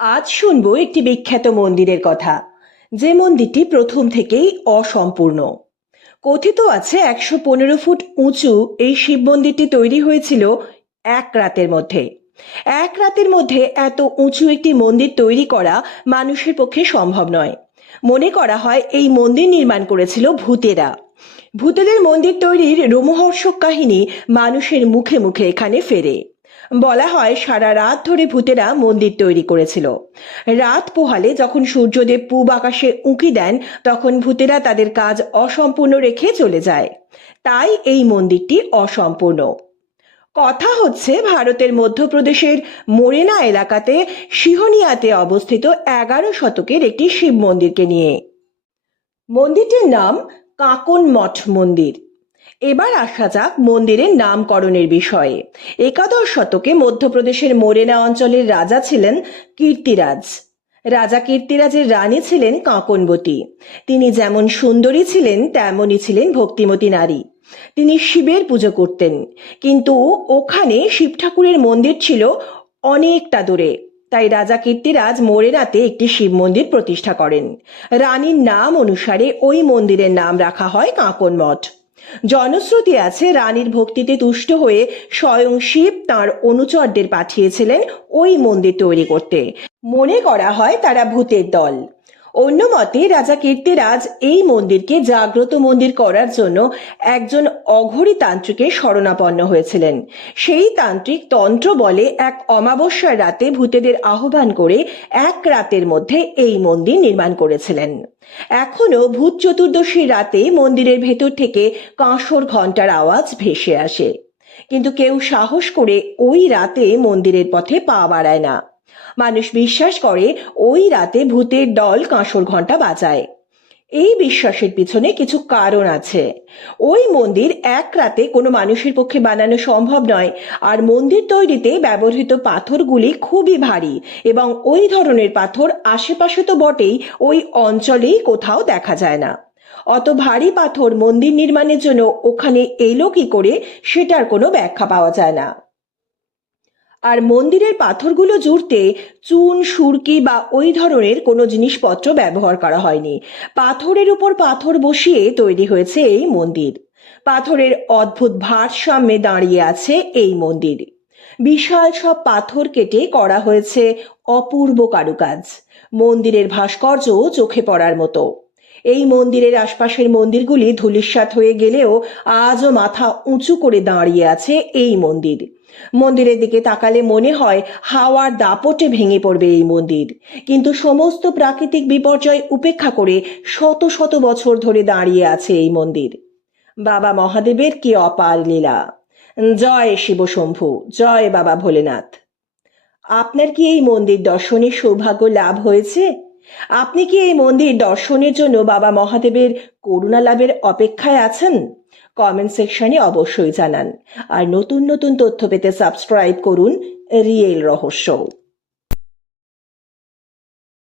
আজ শুনব একটি বিখ্যাত মন্দিরের কথা। যে মন্দিরটি প্রথম থেকেই অসম্পূর্ণ। কথিত আছে একশো পনেরো ফুট উঁচু এই শিব মন্দিরটি তৈরি হয়েছিল এক রাতের মধ্যে। এক রাতের মধ্যে এত উঁচু একটি মন্দির তৈরি করা মানুষের পক্ষে সম্ভব নয়। মনে করা হয় এই মন্দির নির্মাণ করেছিল ভূতেরা। ভূতেদের মন্দির তৈরির রোমহর্ষক কাহিনী মানুষের মুখে মুখে এখানে ফেরে। বলা হয় সারা রাত ধরে ভূতেরা মন্দির তৈরি করেছিল। রাত পোহালে যখন সূর্যদেব পূব আকাশে উঁকি দেন, তখন ভূতেরা তাদের কাজ অসম্পূর্ণ রেখে চলে যায়। তাই এই মন্দিরটি অসম্পূর্ণ। কথা হচ্ছে, ভারতের মধ্যপ্রদেশের মোরেনা এলাকাতে সিহনিয়াতে অবস্থিত এগারো শতকের একটি শিব মন্দিরকে নিয়ে। মন্দিরটির নাম কাকন মঠ মন্দির। এবার আসা যাক মন্দিরের নামকরণের বিষয়ে। একাদশ শতকে মধ্যপ্রদেশের মোরেনা অঞ্চলের রাজা ছিলেন কীর্তিরাজ। রাজা কীর্তিরাজের রানী ছিলেন কাঁকনবতী। তিনি যেমন সুন্দরী ছিলেন, তেমনই ছিলেন ভক্তিমতী নারী। তিনি শিবের পুজো করতেন। কিন্তু ওখানে শিব ঠাকুরের মন্দির ছিল অনেকটা দূরে। তাই রাজা কীর্তিরাজ মোরেনাতে একটি শিব মন্দির প্রতিষ্ঠা করেন। রানীর নাম অনুসারে ওই মন্দিরের নাম রাখা হয় কাঁকন মঠ জনশ্রুতি আছে রানীর ভক্তিতে তুষ্ট হয়ে স্বয়ং শিব তাঁর অনুচরদের পাঠিয়েছিলেন ওই মন্দির তৈরি করতে। মনে করা হয় তারা ভূতের দল। অন্য মতে রাজা কীর্তিরাজ এই মন্দিরকে জাগ্রত মন্দির করার জন্য একজন অঘরী তান্ত্রিকের শরণাপন্ন হয়েছিলেন। সেই তান্ত্রিক তন্ত্র বলে এক অমাবস্যার রাতে ভূতেদের আহ্বান করে এক রাতের মধ্যে এই মন্দির নির্মাণ করেছিলেন। এখনও ভূত চতুর্দশীর রাতে মন্দিরের ভেতর থেকে কাঁসর ঘণ্টার আওয়াজ ভেসে আসে। কিন্তু কেউ সাহস করে ওই রাতে মন্দিরের পথে পা বাড়ায় না। মানুষ বিশ্বাস করে ওই রাতে ভূতের দল কাঁসর ঘণ্টা বাজায়। এই বিশ্বাসের পিছনে কিছু কারণ আছে। ওই মন্দির এক রাতে কোনো মানুষের পক্ষে বানানো সম্ভব নয় আর মন্দির তৈরিতে ব্যবহৃত পাথরগুলি খুবই ভারী এবং ওই ধরনের পাথর আশেপাশে তো বটেই ওই অঞ্চলেই কোথাও দেখা যায় না। অত ভারী পাথর মন্দির নির্মাণের জন্য ওখানে এলো কি করে সেটার কোনো ব্যাখ্যা পাওয়া যায় না। আর মন্দিরের পাথরগুলো জুড়তে চুন, সুরকি বা ওই ধরনের কোনো জিনিসপত্র ব্যবহার করা হয়নি। পাথরের উপর পাথর বসিয়ে তৈরি হয়েছে এই মন্দির। পাথরের অদ্ভুত ভারসাম্যে দাঁড়িয়ে আছে এই মন্দির। বিশাল সব পাথর কেটে করা হয়েছে অপূর্ব কারুকাজ। মন্দিরের ভাস্কর্য চোখে পড়ার মতো। এই মন্দিরের আশপাশের মন্দিরগুলি ধূলিসাৎ হয়ে গেলেও আজও মাথা উঁচু করে দাঁড়িয়ে আছে এই মন্দির। মন্দিরের দিকে তাকালে মনে হয় হাওয়ার দাপটে ভেঙে পড়বে এই মন্দির। কিন্তু সমস্ত প্রাকৃতিক বিপর্যয় উপেক্ষা করে শত শত বছর ধরে দাঁড়িয়ে আছে এই মন্দির। বাবা মহাদেবের কি অপার লীলা। জয় শিবশম্ভু, জয় বাবা ভোলেনাথ। আপনার কি এই মন্দির দর্শনের সৌভাগ্য লাভ হয়েছে? আপনি কি এই মন্দির দর্শনের জন্য বাবা মহাদেবের করুণা লাভের অপেক্ষায় আছেন? কমেন্ট সেকশনে অবশ্যই জানান। আর নতুন নতুন তথ্য পেতে সাবস্ক্রাইব করুন রিয়েল রহস্য।